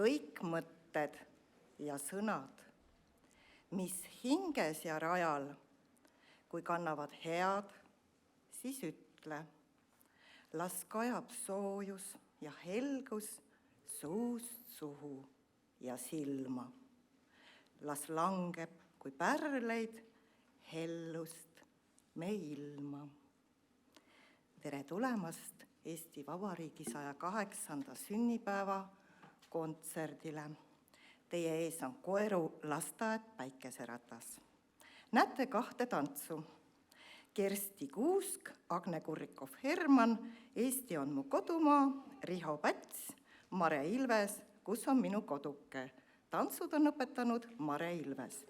kõik mõtted ja sõnad, mis hinges ja rajal, kui kannavad head, siis ütle. Las kajab soojus ja helgus suust suhu ja silma. Las langeb kui pärleid hellust me ilma. Tere tulemast Eesti Vabariigi 108. sünnipäeva kontserdile. Teie ees on Koeru lasteaed Päikeseratas. Näete 2 tantsu. Kersti Kuusk, Agne Kurrikov-Herman, Eesti on mu kodumaa, Riho Päts, Mare Ilves, Kus on minu koduke. Tantsud on õpetanud Mare Ilves.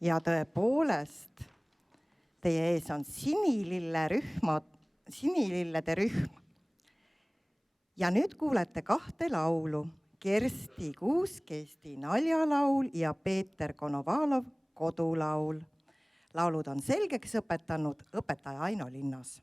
Ja tõepoolest, teie ees on sinilillede rühm. Ja nüüd kuulete 2 laulu. Kersti Kuusk, Eesti naljalaul ja Peeter Konovalov, kodulaul. Laulud on selgeks õpetanud õpetaja Aino Linnas.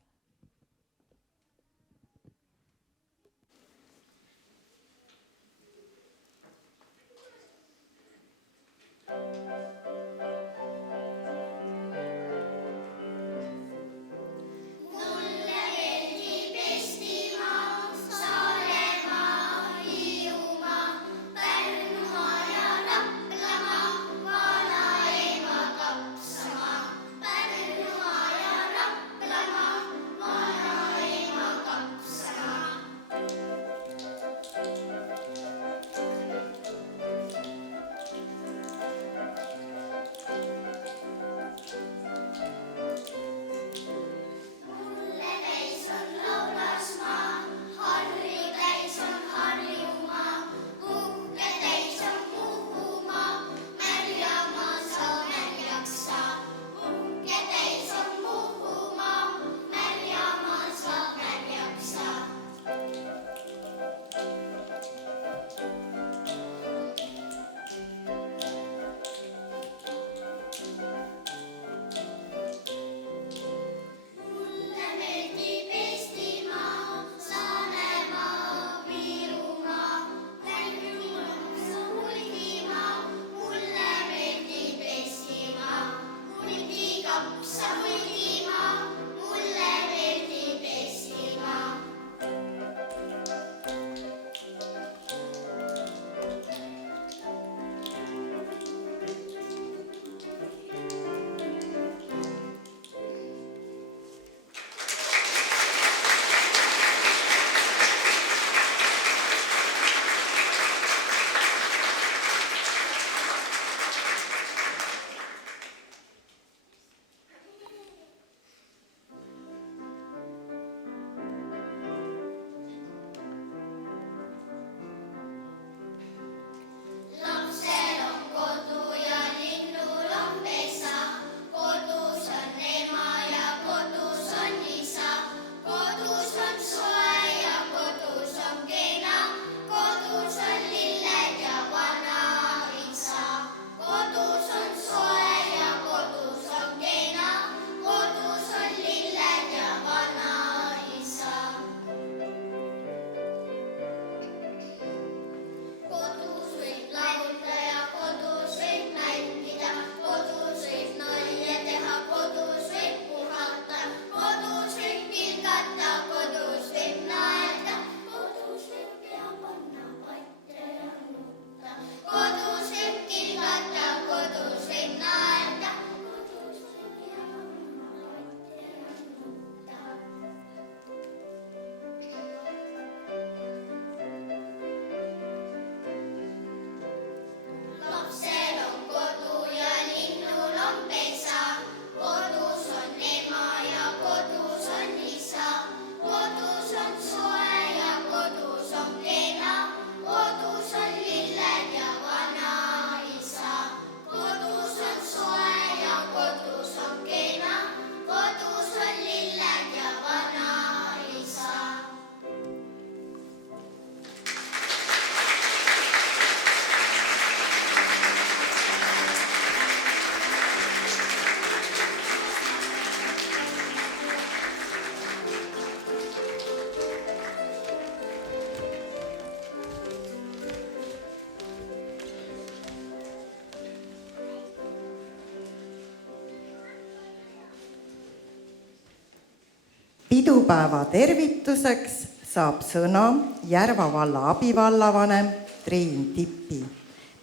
Pidupäeva tervituseks saab sõna Järva valla abivallavanem Triin Tippi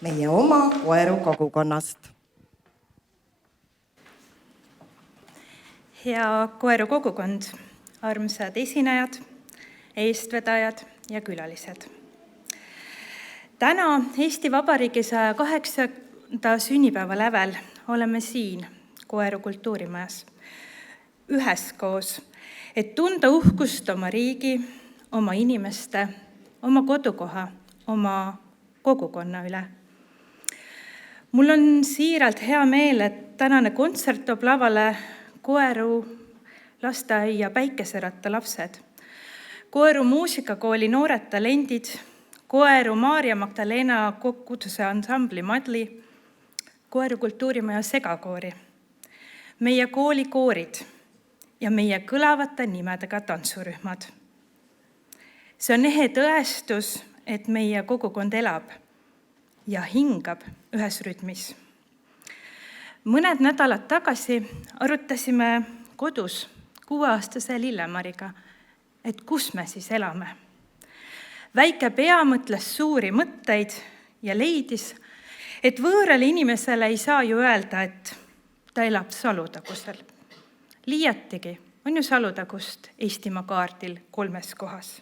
meie oma Koeru kogukonnast. Hea Koeru kogukond, armsad esinejad, eestvedajad ja külalised. Täna Eesti Vabariigi 108. sünnipäeva lävel oleme siin Koeru kultuurimajas üheskoos, et tunda uhkust oma riigi, oma inimeste, oma kodukoha, oma kogukonna üle. Mul on siiralt hea meel, et tänane kontsert toob lavale Koeru lasteaia Päikeseratta lapsed, Koeru muusikakooli noored talendid, Koeru Maarja Magdalena koguduse ansambli Madli, Koeru kultuurimaja segakoori, meie kooli koorid ja meie kõlavate nimedega tantsurühmad. See on ehe tõestus, et meie kogukond elab ja hingab ühes rütmis. Mõned nädalad tagasi arutasime kodus 6-aastase Lillemariga, et kus me siis elame. Väike pea mõtles suuri mõtteid ja leidis, et võõrale inimesele ei saa ju öelda, et ta elab Salutagusel. Liiatigi on ju Salutagust Eestimaa kaardil 3 kohas.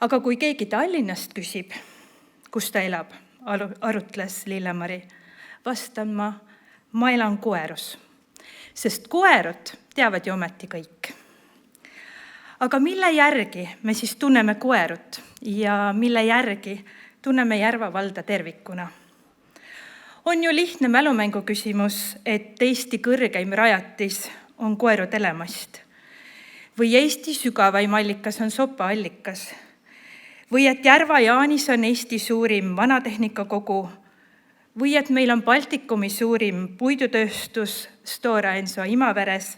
Aga kui keegi Tallinnast küsib, kus ta elab, arutles Lillemari, vastan ma elan Koerus, sest Koerut teavad ju ometi kõik. Aga mille järgi me siis tunneme Koerut ja mille järgi tunneme Järva valda tervikuna? On ju lihtne mälumängu küsimus, et Eesti kõrgeim rajatis on Koeru telemast või Eesti sügavaim allikas on Sopa allikas või et Järva Jaanis on Eesti suurim vanatehnikakogu või et meil on Baltikumi suurim puidutööstus Stora Enso Imaveres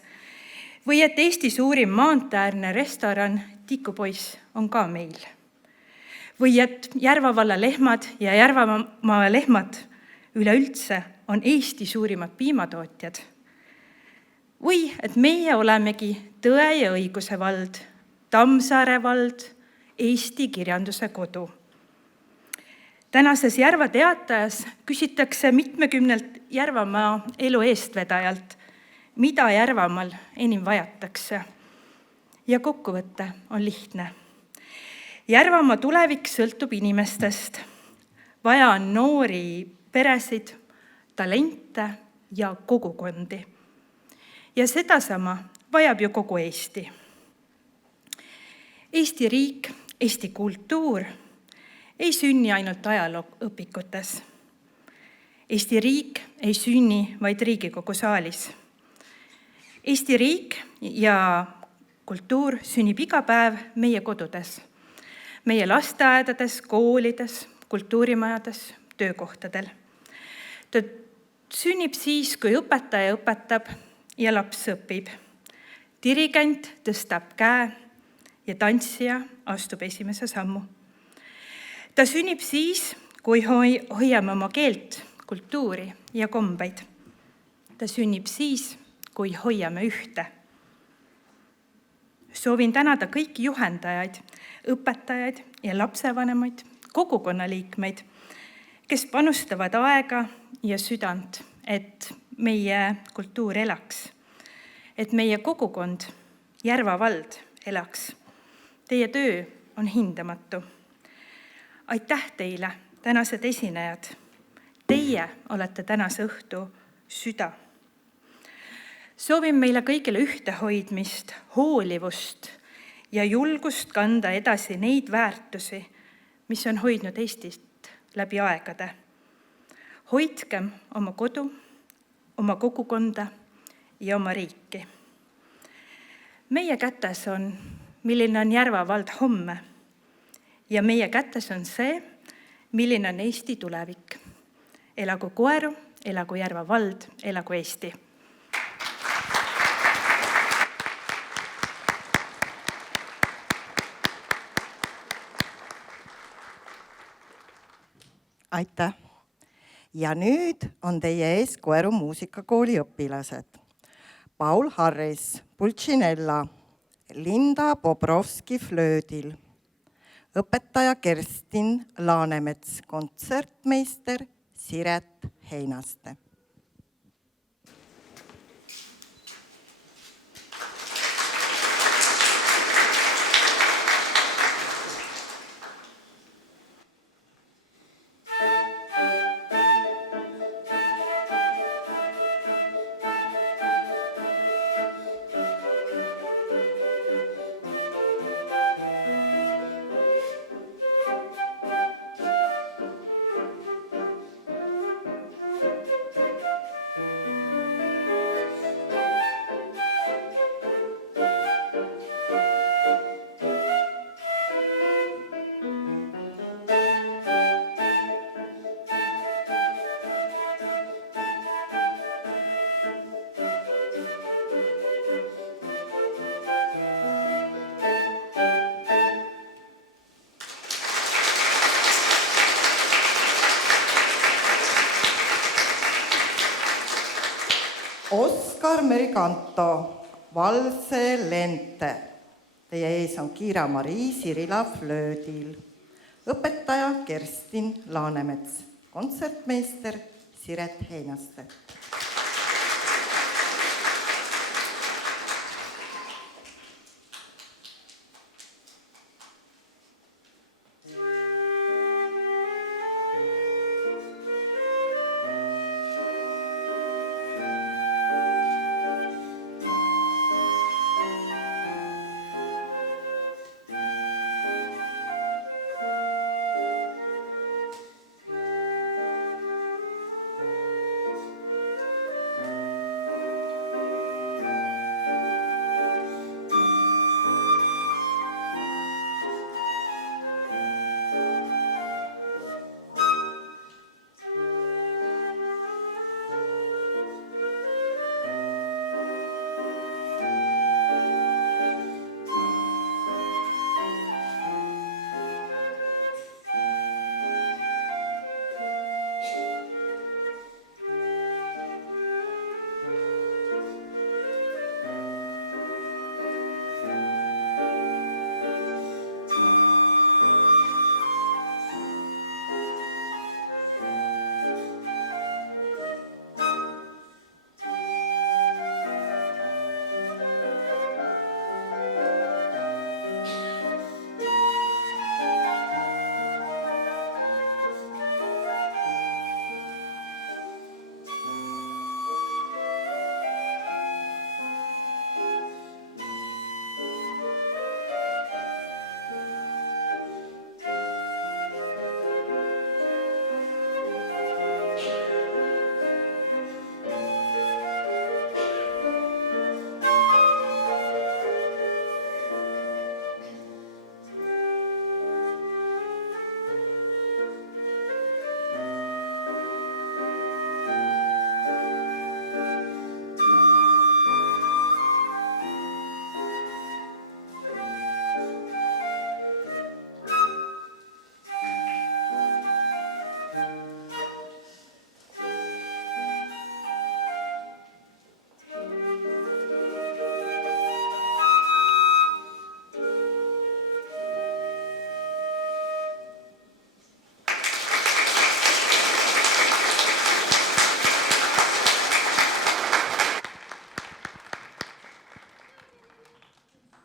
või et Eesti suurim maanteäärne restoran Tikupoiss on ka meil. Või et Järva valla lehmad ja Järvamaa lehmad üleüldse on Eesti suurimad piimatootjad. Või et meie olemegi tõe ja õiguse vald, Tammsaare vald, Eesti kirjanduse kodu. Tänases Järva teatajas küsitakse mitmekümnelt Järvamaa elu eestvedajalt, mida Järvamaal enim vajatakse. Ja kokkuvõte on lihtne. Järvamaa tulevik sõltub inimestest. Vaja on noori peresid, talente ja kogukondi. Ja sedasama vajab ju kogu Eesti. Eesti riik, Eesti kultuur ei sünni ainult ajalooõpikutes. Eesti riik ei sünni vaid Riigikogu saalis. Eesti riik ja kultuur sünnib iga päev meie kodudes, meie lasteaedades, koolides, kultuurimajades, töökohtadel. Ta sünnib siis, kui õpetaja õpetab ja laps õpib. Dirigent tõstab käe ja tantsija astub esimese sammu. Ta sünnib siis, kui hoiame oma keelt, kultuuri ja kombeid. Ta sünnib siis, kui hoiame ühte. Soovin tänada kõiki juhendajaid, õpetajaid ja lapsevanemaid, kogukonnaliikmeid, kes panustavad aega ja südant, et meie kultuur elaks, et meie kogukond, Järva vald elaks. Teie töö on hindamatu. Aitäh teile, tänased esinejad. Teie olete tänase õhtu süda. Soovin meile kõigile ühtehoidmist, hoolivust ja julgust kanda edasi neid väärtusi, mis on hoidnud Eestist läbi aegade. Hoidkem oma kodu, oma kogukonda ja oma riiki. Meie kätes on, milline on Järva vald homme ja meie kätes on see, milline on Eesti tulevik. Elagu Koeru, elagu Järva vald, elagu Eesti. Aitäh! Ja nüüd on teie ees Koeru muusikakooli õpilased. Paul Harris, Pulcinella, Linda Bobrovski-Flöödil, õpetaja Kerstin Laanemets, kontsertmeister Siret Heinaste. Oskar Merikanto, Valse Lente. Teie ees on Kiira-Marii Sirila Flöödil, õpetaja Kerstin Laanemets, kontsertmeister Siret Heinaste.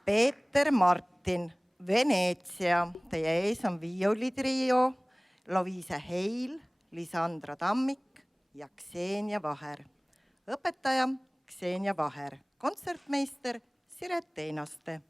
Peeter Martin, Veneetsia. Teie ees on viiulitrio Loviise Heil, Lisandra Tammik ja Ksenia Vaher. Õpetaja Ksenia Vaher, kontsertmeister Siret Heinaste.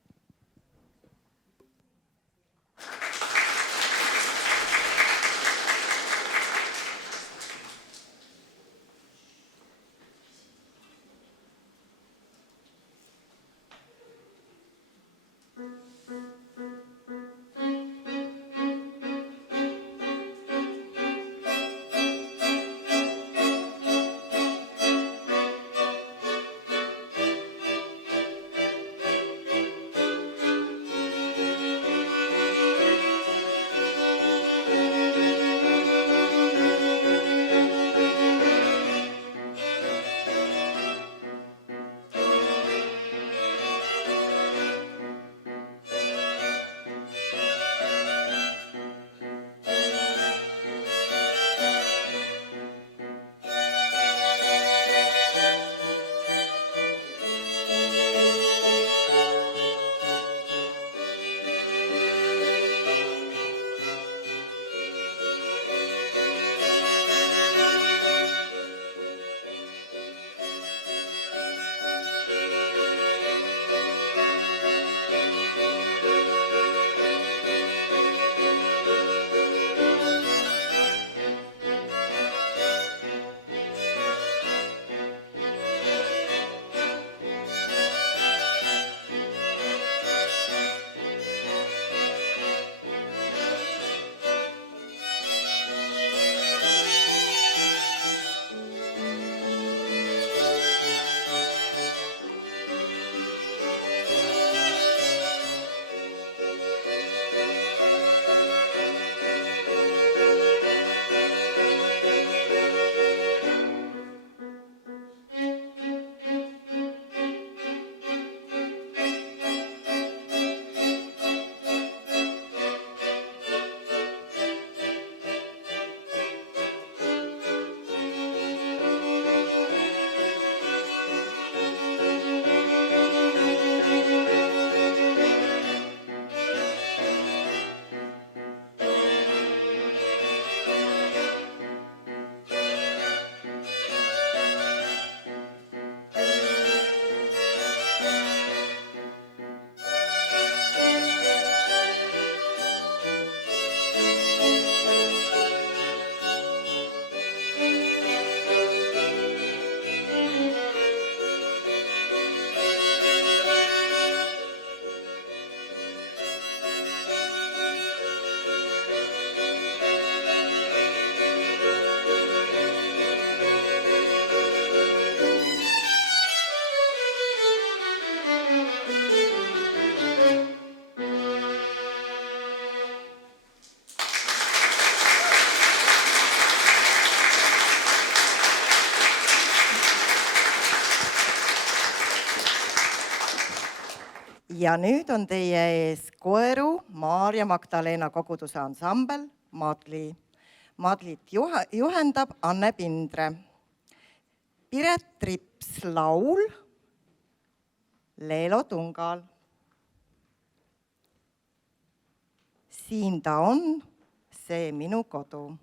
ja nüüd on teie ees Koeru Maarja Magdalena koguduse ansambel Madli. Madlit juhendab Anne Pindre. Piret Trips laul Leelo Tungal. Siin ta on, see minu kodu.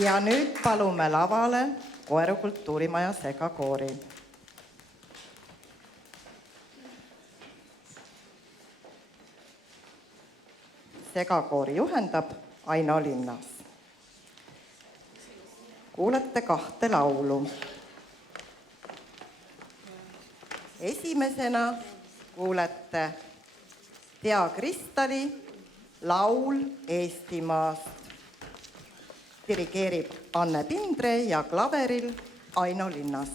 Ja nüüd palume lavale Koeru kultuurimaja segakoori. Segakoori juhendab Aino Linnas. Kuulete 2 laulu. Esimesena kuulete Tea Kristali laul Eestimaast. Dirigeerib Anne Pindre ja klaveril Aino Linnas.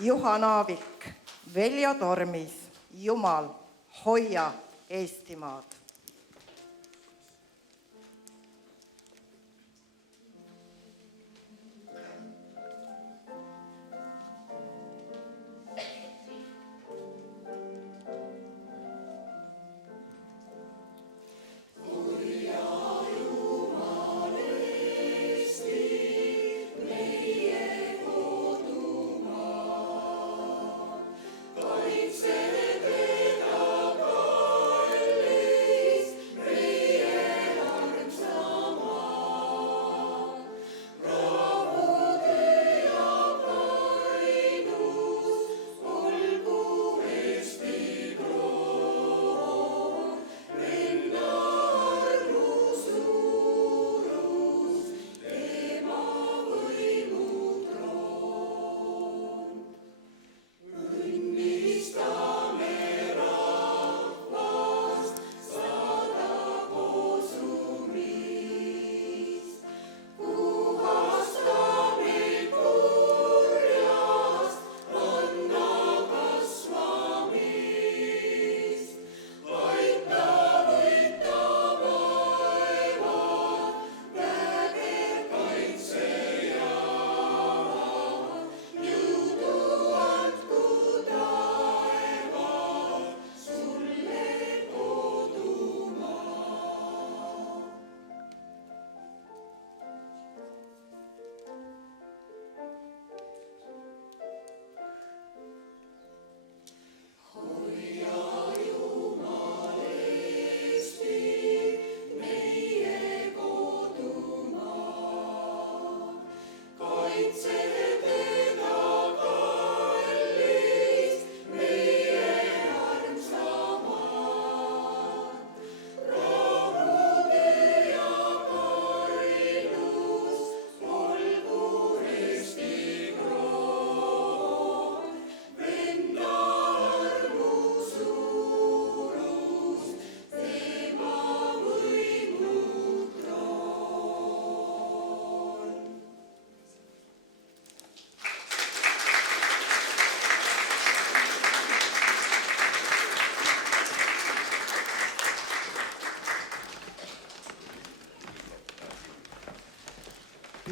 Juhan Aavik, Veljo Tormis, Jumal, hoia Eestimaad.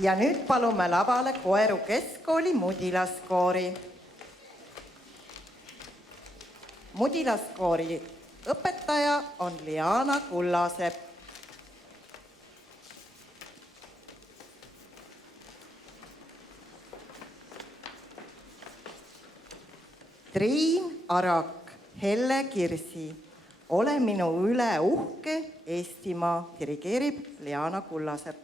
Ja nüüd palume lavale Koeru Keskkooli Mudilaskoori. Mudilaskoori õpetaja on Liana Kullasepp. Triin Arak, Helle Kirsi, ole minu üle uhke Eestimaa, dirigeerib Liana Kullasepp.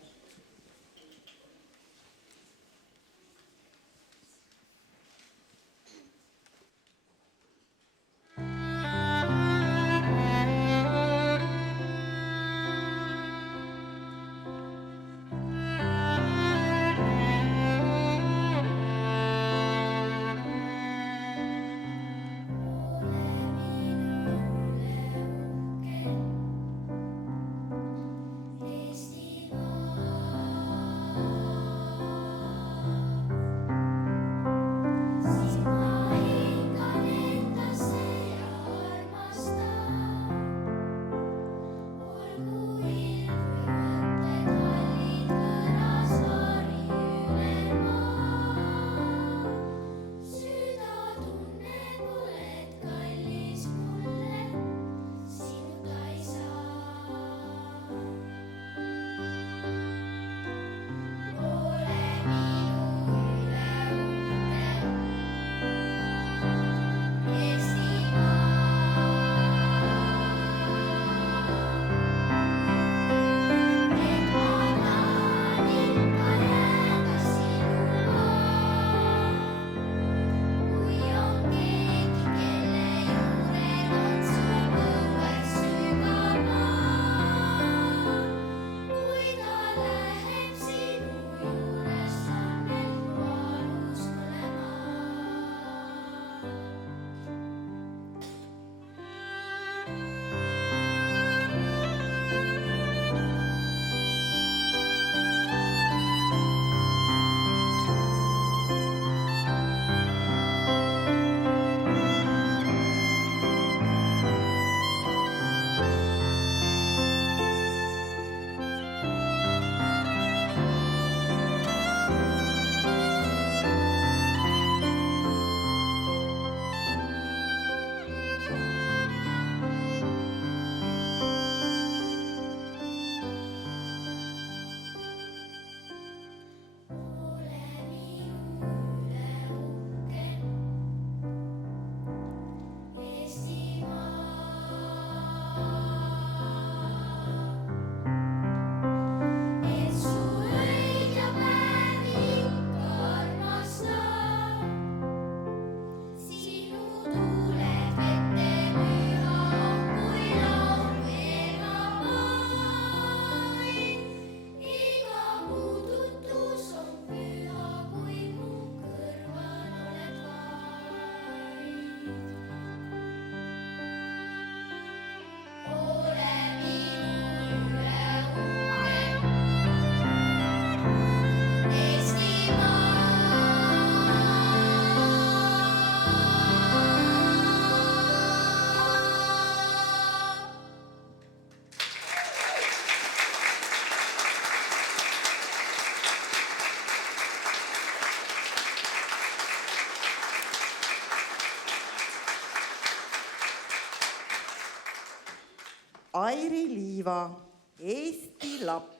Airi Liiva, Eesti laps.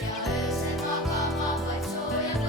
Ja öösel magama vaid sooja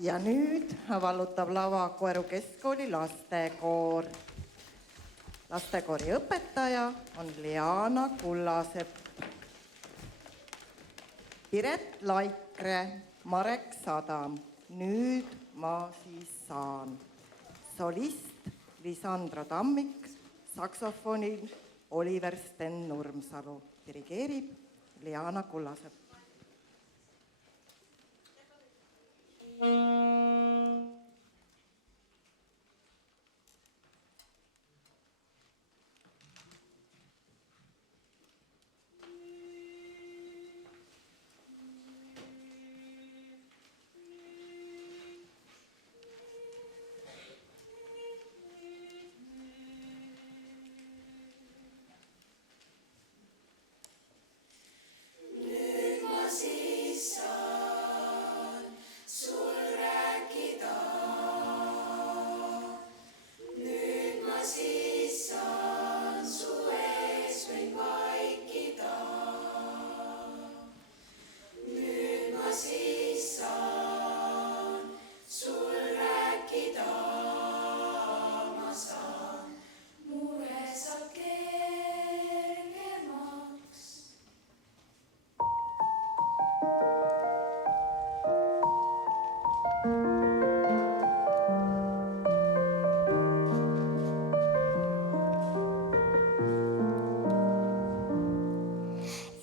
ja nüüd vallutab lava Koeru Keskkooli lastekoor. Lastekoori õpetaja on Liana Kullasepp, Piret Laikre, Marek Sadam. Nüüd ma siis saan. Solist Lisandra Tammik, saksofonil Oliver Sten Nurmsalu, dirigeerib Liana Kullasepp.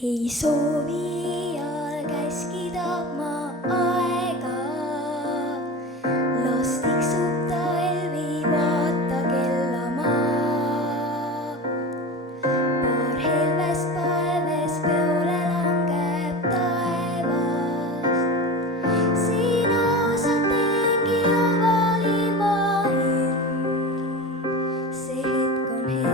Ei soovi all käskida ma aega, las tiksub talvi, vaata kella maa. Paar helvest palves peole langeb taevast, sina osad teengi avalima hind, see hetk on hea.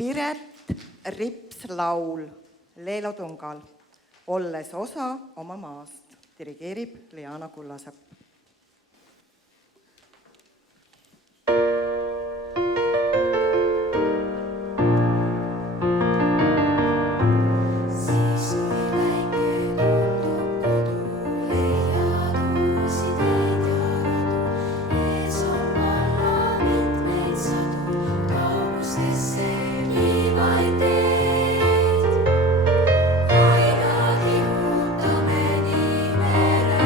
Piret Rips laul Leelo Tungal, olles osa oma maast, dirigeerib Liana Kullasepp. Aina kihutame nii mere.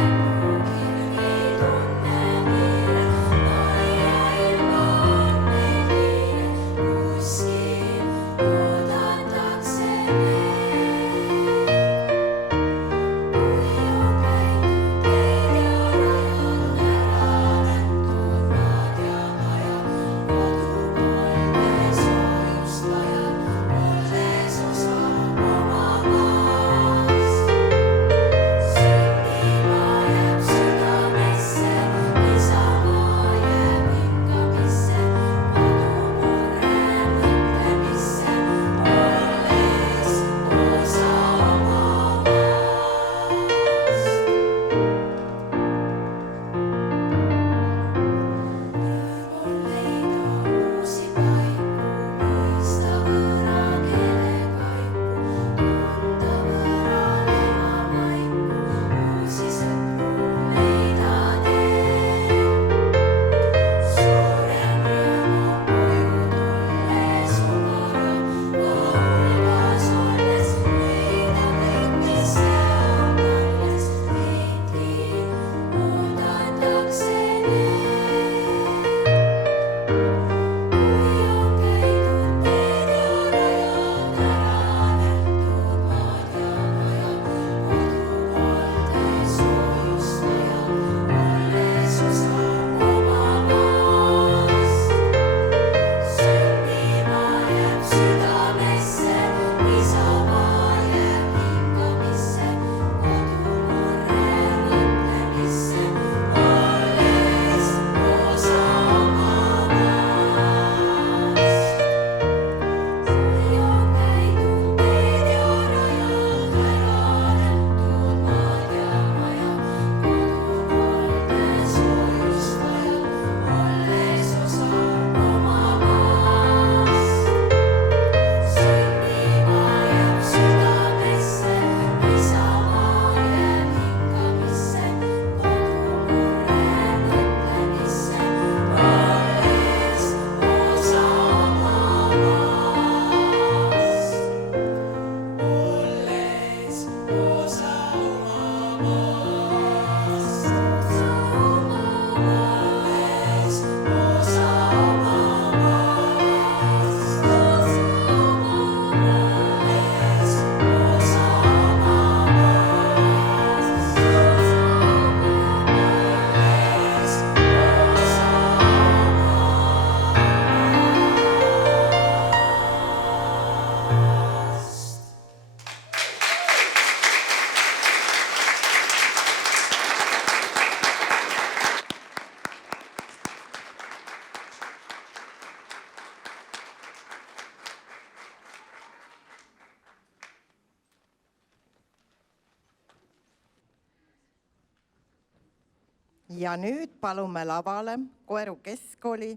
Ja nüüd palume lavale Koeru Keskkooli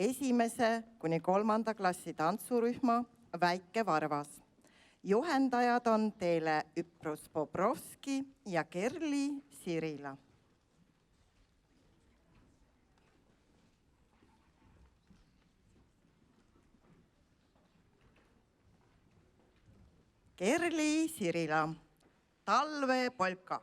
1.–3. klassi tantsurühma Väike Varvas. Juhendajad on Teele Üprus-Bobrovski ja Kerli Sirila. Kerli Sirila, talvepolka.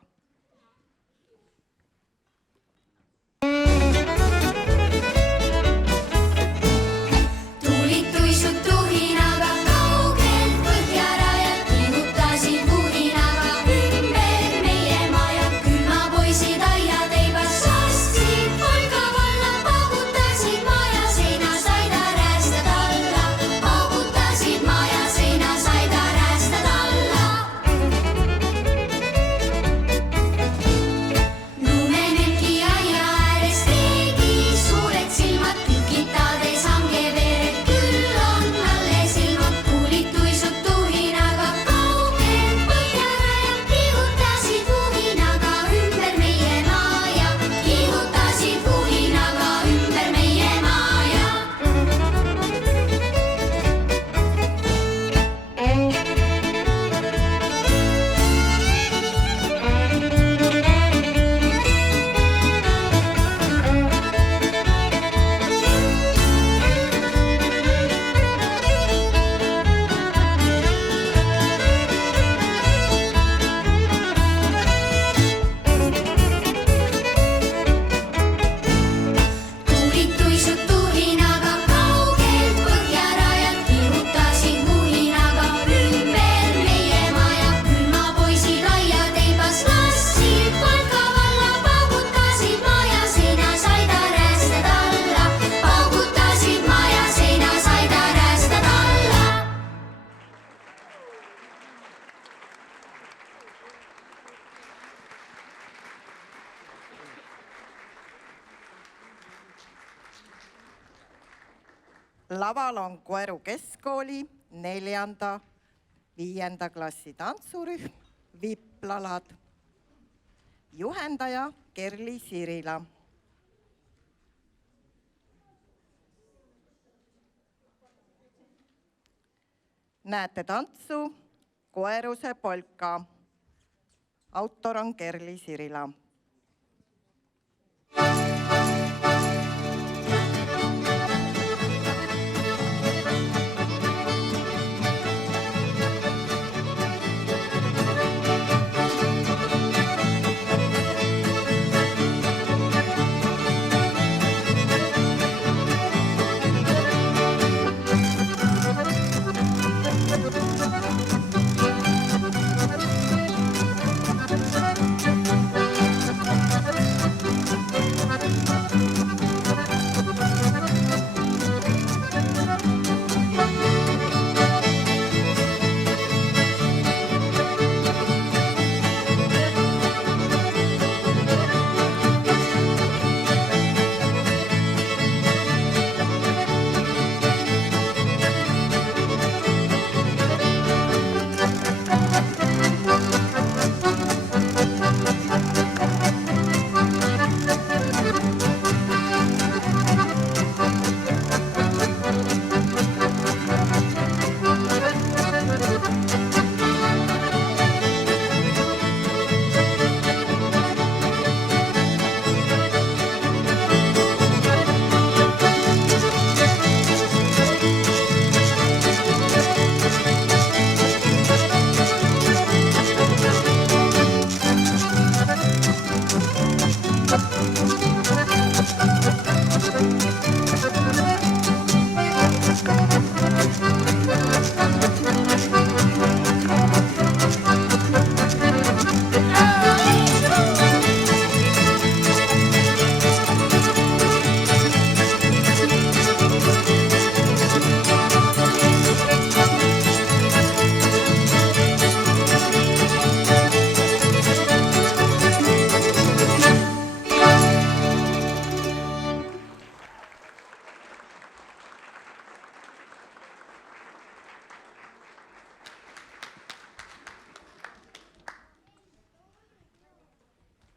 Laval on Koeru Keskkooli 4.–5. klassi tantsurühm Viplalad. Juhendaja Kerli Sirila. Näete tantsu Koeruse polka. Autor on Kerli Sirila.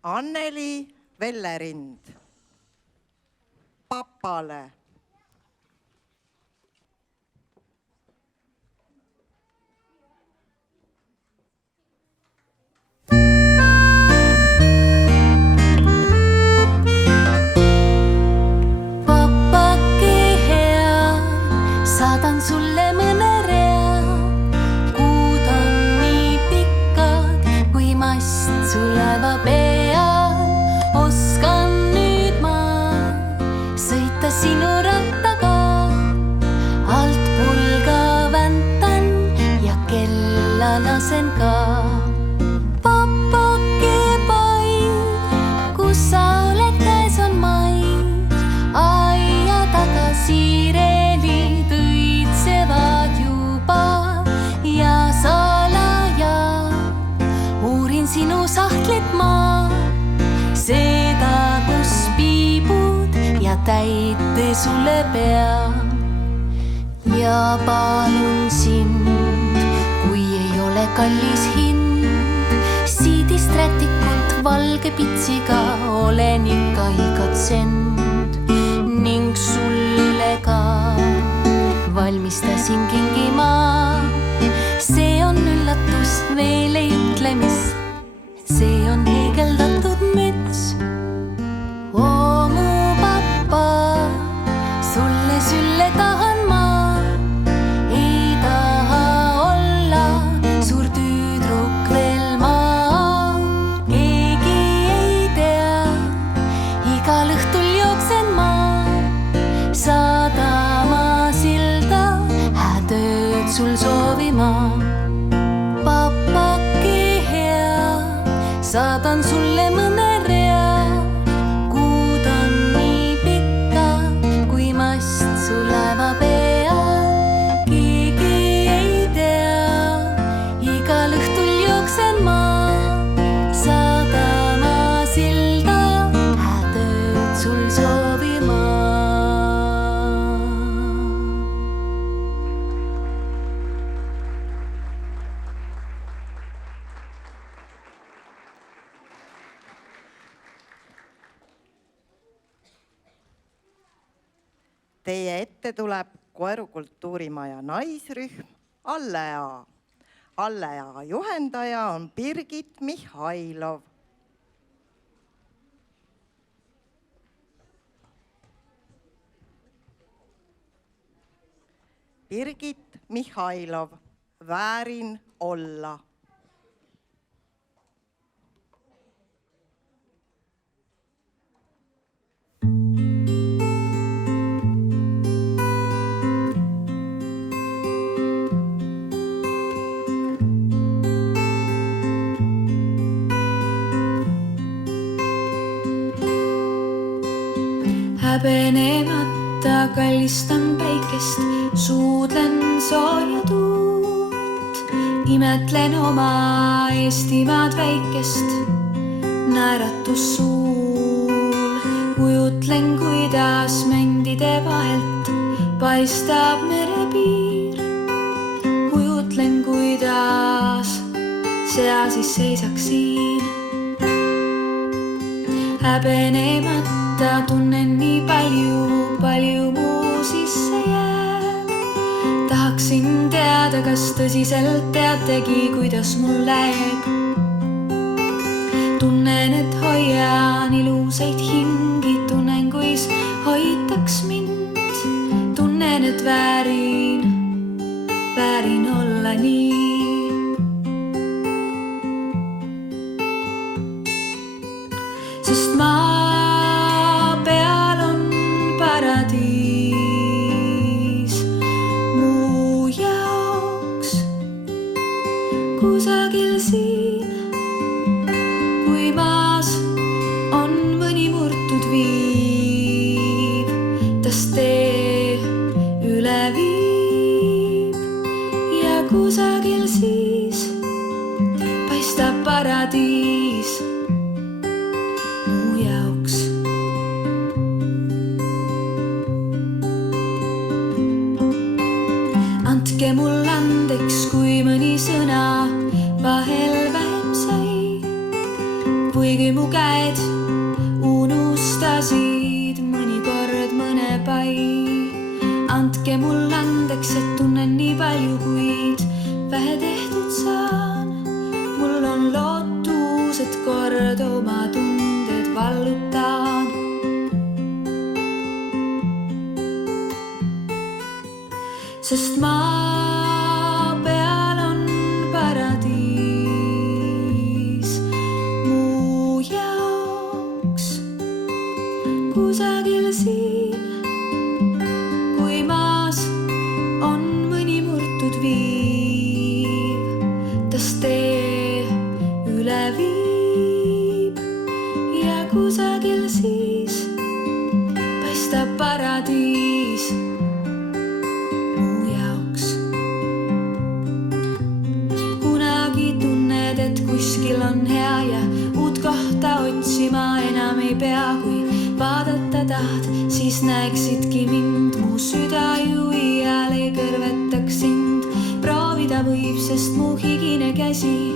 Anneli Vellerind. Papale. Saadan sulle mõne rea, kuud on nii pikad kui mast su laeva peal. Oskan nüüd ma sõita sinu rattaga, alt pulga väntan ja kella lasen ka. Papake paid, kus sa oled, käes on mais, aia taga siire sinu sahtlit ma, seda kus piibud ja täite sulle pea. Ja palun sind, kui ei ole kallis hind, siidist rätikut valge pitsiga olen ikka igatsend. Ning sulle ka valmistasin kingimaa, see on üllatus, veel ei ütle mis. See on heegeldatud müts. Oo mu papa, sulle sülle tahan ma. Ei taha olla suur tüdruk veel ma. Keegi ei tea, igal õhtul jooksen ma sadama silda, häätööd sul soovima. Saadan sulle mõne rea, kuud on nii pikka kui mast su laeva peal. Keegi ei tea, igal õhtul jooksen ma sadama silda, häätööd sul soovima. Teie ette tuleb Koeru kultuurimaja naisrühm Allea. Allea juhendaja on Birgit Mihhailov. Birgit Mihhailov, väärin olla. Häbenemata kallistan päikest, suudlen sooja tuult, imetlen oma Eestimaad väikest, naeratus suul. Kujutlen, kuidas mändide vahelt paistab merepiir. Kujutlen, kuidas sea siis seisaks siin. Häbenemata tunnen nii palju muu sisse jääb. Tahaksin teada, kas tõsiselt teategi, kuidas mul läheb. Tunnen, et hoian ilusaid hingi, tunnen, kuis hoitaks mind. Tunnen, et väärin olla nii. Sest maa peal on paradiis mu jaoks kusagil siin. Kui maas on mõni murtud viib, tast tee üle viib ja kusagil siis paistab paradiis. Andke mul andeks, kui mõni sõna vahel vähem sai kuigi mu käed unustasid mõnikord mõne pai. Andke mul andeks, et tunnen nii palju, kuid vähe tehtud saan. Mul on lootus, et kord oma tunded vallutan. Sest maa peal on paradiis mu jaoks kusagil siin. Kui maas on mõni murtud viiv, tas tee üle viib ja kusagil siis paistab paradiis mu jaoks. Kunagi tunned, et kuskil on hea ja uut kohta otsima enam ei pea. Kui vaadata tahad, siis näeksidki mind. Mu süda ju iial ei kõrvetaks sind. Proovida võib, sest mu higine käsi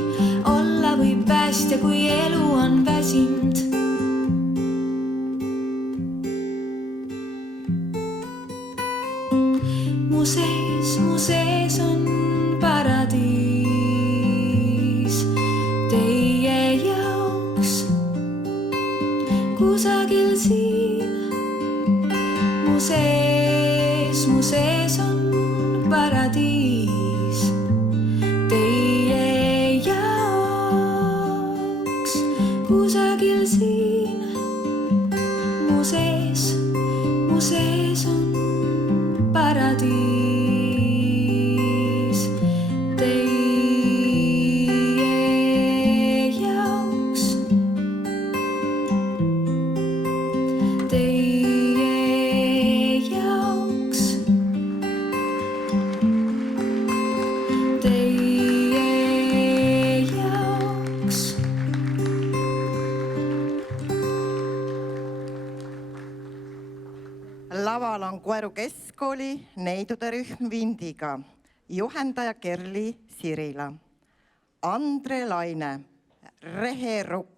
olla võib päästja, kui elu on väsind. Mu sees on paradiis teie jaoks kusagil siin. Mu sees on paradiis teie jaoks kusagil siin. Mu sees on paradiis teie jaoks. Laval on Koeru keskkooli neidude rühm Vindiga, juhendaja Kerli Sirila, Andre Laine, Rehe Rukk.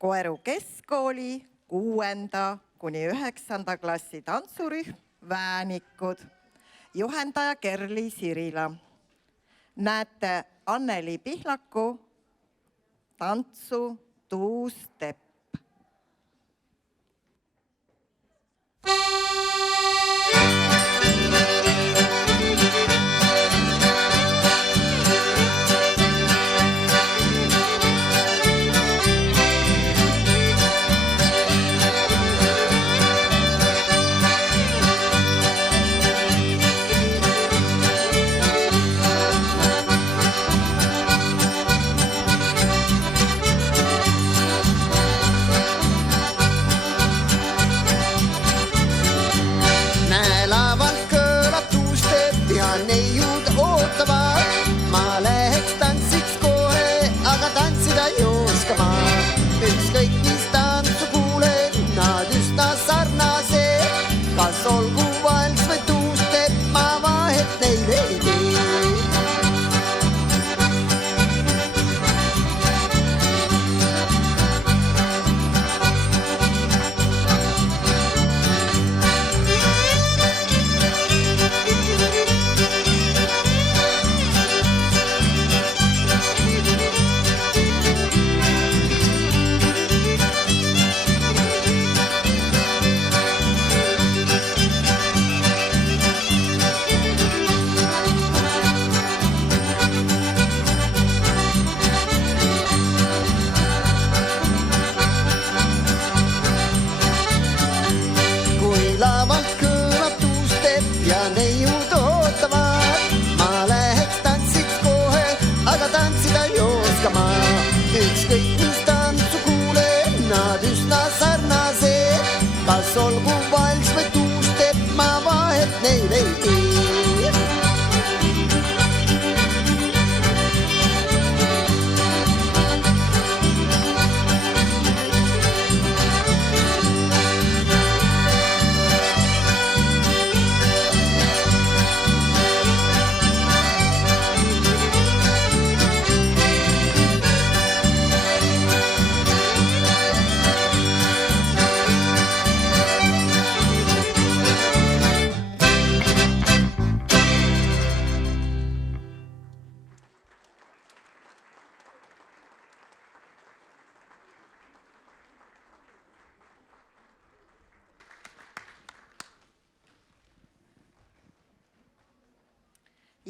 Koeru keskkooli 6.–9. klassi tantsurühm Väänikud, juhendaja Kerli Sirila. Näete Anneli Pihlaku tantsu Two-Step.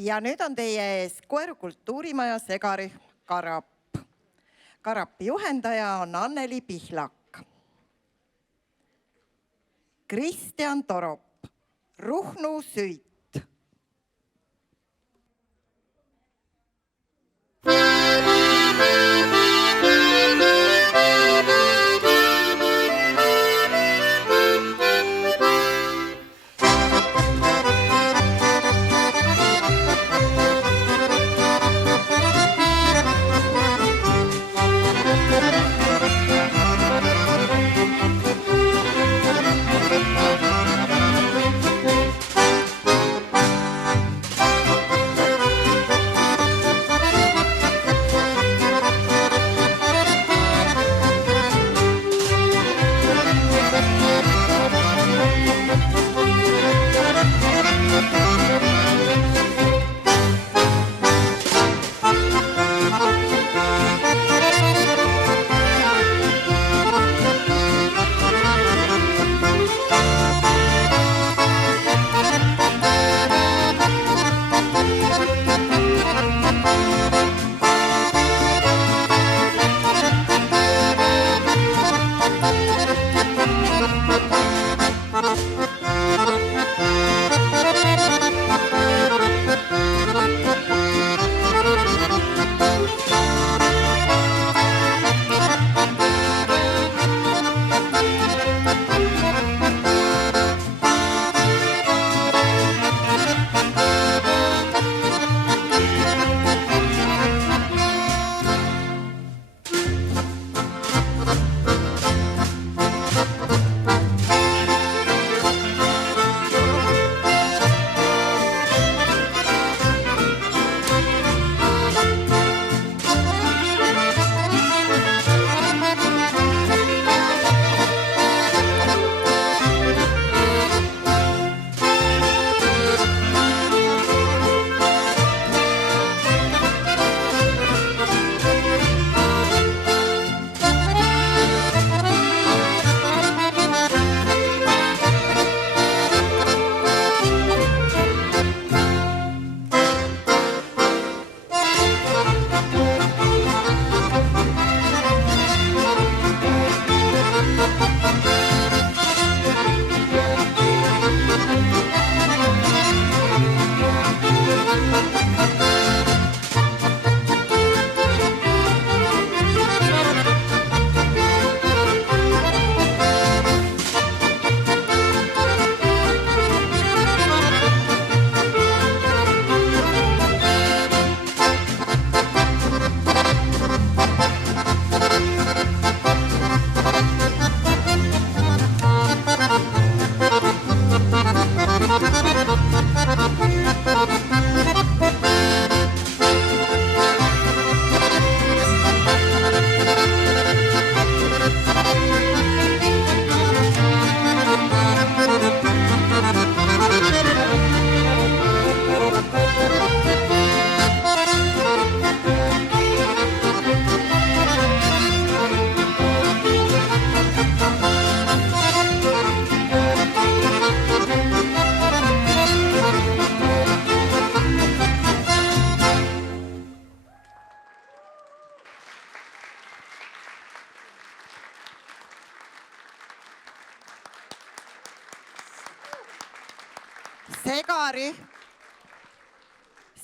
Ja nüüd on teie ees Koeru kultuurimaja segarühm Karap. Karapi juhendaja on Anneli Pihlak. Kristjan Torop, Ruhnu Süit.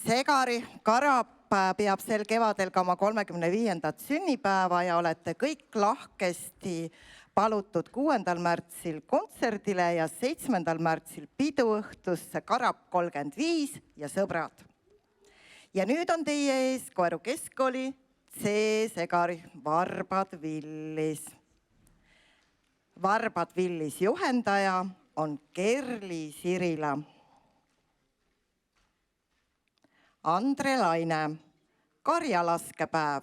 Segari Karap peab sel kevadel ka oma 35. sünnipäeva ja olete kõik lahkesti palutud 6. märtsil kontserdile ja 7. märtsil piduõhtusse Karap 35 ja sõbrad. Ja nüüd on teie ees Koeru Keskkooli C Segari Varbad Villis. Varbad Villis juhendaja on Kerli Sirila. Andre Laine, karjalaskepäev.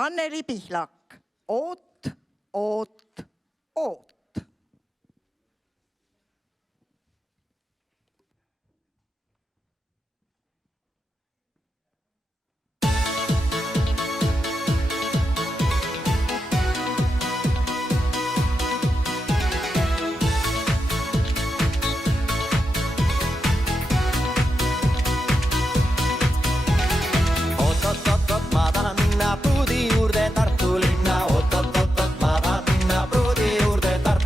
Anneli Pihlak, oot, oot, oot. Ma tahan minna pruudi juurde Tartu linna, oot, ma tahan minna pruudi juurde Tartu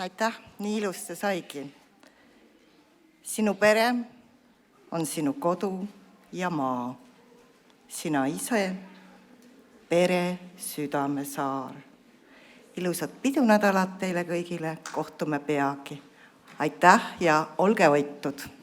aitäh, nii ilus see saigi. Sinu pere on sinu kodu ja maa. Sina ise, pere, südame saar. Ilusat pidunädalat teile kõigile, kohtume peagi. Aitäh ja olge hoitud!